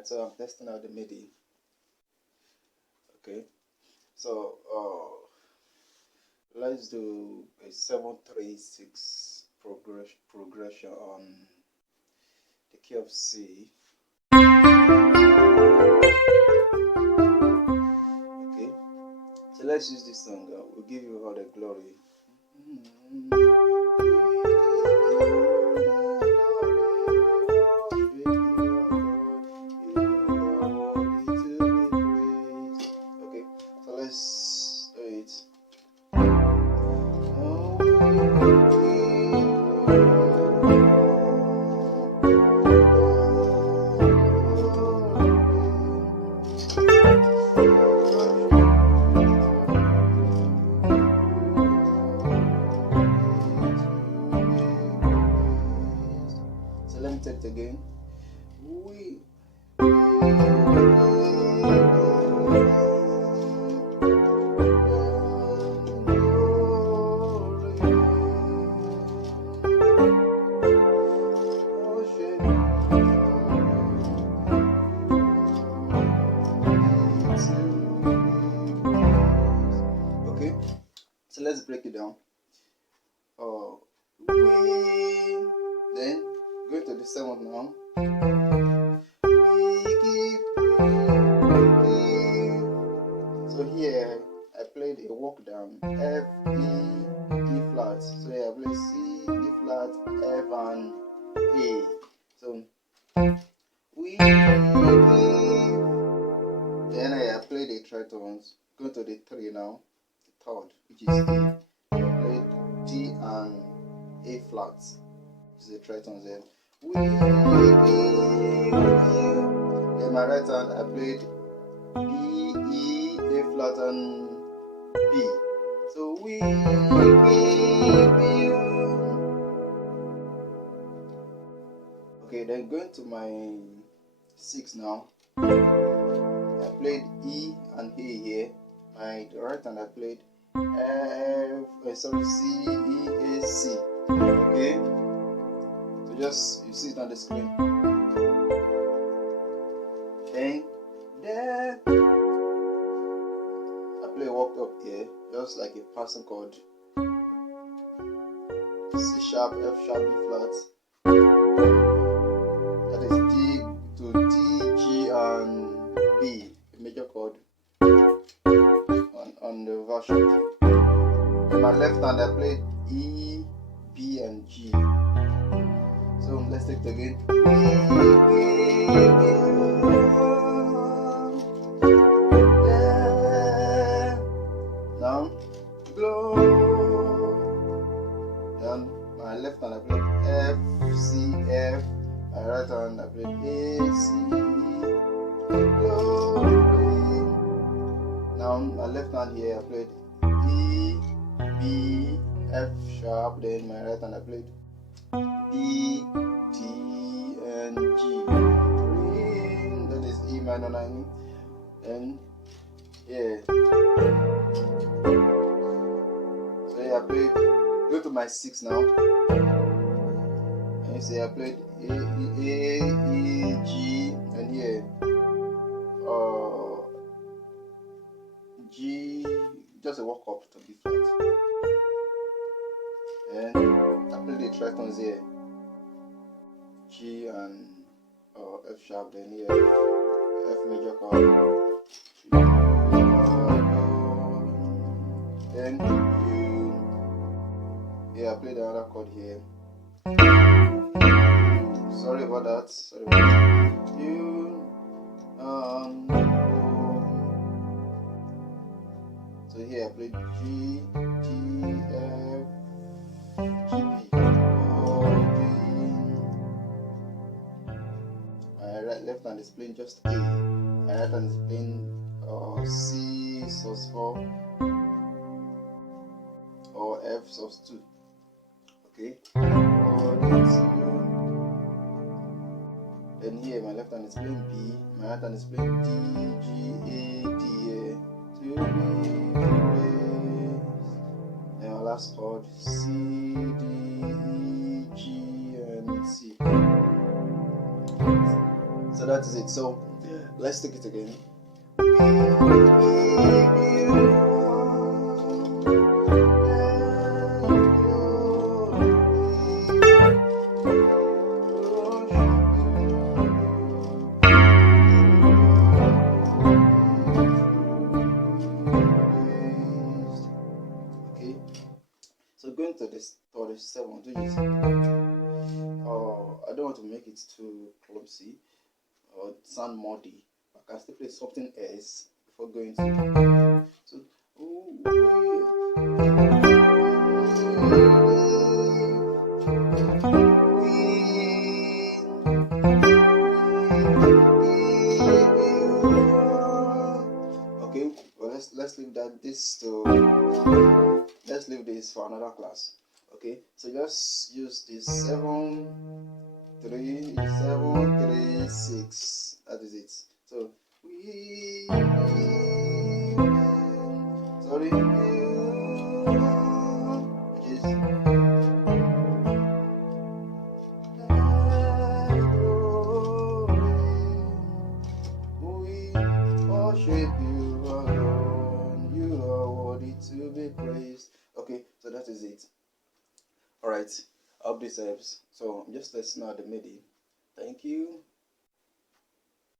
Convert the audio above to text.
Alright, so I'm testing out the MIDI. Okay, so let's do a 7-3-6 progression on the key of C. Okay, so let's use this song. We'll give you all the glory. Okay, so let's do it. So let me take it again. Okay, so let's break it down. Then go to the 7th now. So here I played a walk down, F, E, E flat. So here I played C, E flat, F, and A. So we then I played the Tritones. Go to the 3 now, the 3rd, which is E. I played G and A flat, which is the Tritones there. Then my right hand I played B, E, A flat, and B. So okay, then going to my 6 now. I played E and A here. My right hand I played C, E, A, C. Okay, so just you see it on the screen. Then I play walk up here, just like a passing chord. C sharp, F sharp, B flat. That is D to D, G, and B, a major chord on the version. On my left hand I played E, B, and G. So let's take it again. Now blow. Then my left hand I played F, C, F. My right hand I played A, C, glory. Now my left hand here I played E, B, F sharp. Then my right hand I played B, D, and G. That is E minor 9. Then yeah. So yeah, I played. Go to my 6 now. And you see I played A, E, G, and here G, just a walk up to B flat. And I played the Tritones here, G and F sharp. Then here F major chord. Then yeah, I played another chord here. Sorry about that. So here I played G, G, F, G, B. My left hand is playing just A. My right hand is playing C sus4 or F sus2. Okay. Then here my left hand is playing B, my right hand is playing D, G, A, D, A. To be praised. Then my last chord C, D, E, G, and C. So that is it. So Let's take it again. Okay, so going to this 37, which is I don't want to make it too clumsy or sound muddy. I can still play something else before going to. So, okay, well, let's leave that this to let's leave this for another class. Okay, so just use this 7 3 7 3 6. That is it. So we sorry which is we worship you alone. You are worthy to be praised. Okay, so that is it. Alright, I hope this helps. So just let's know the MIDI. Thank you.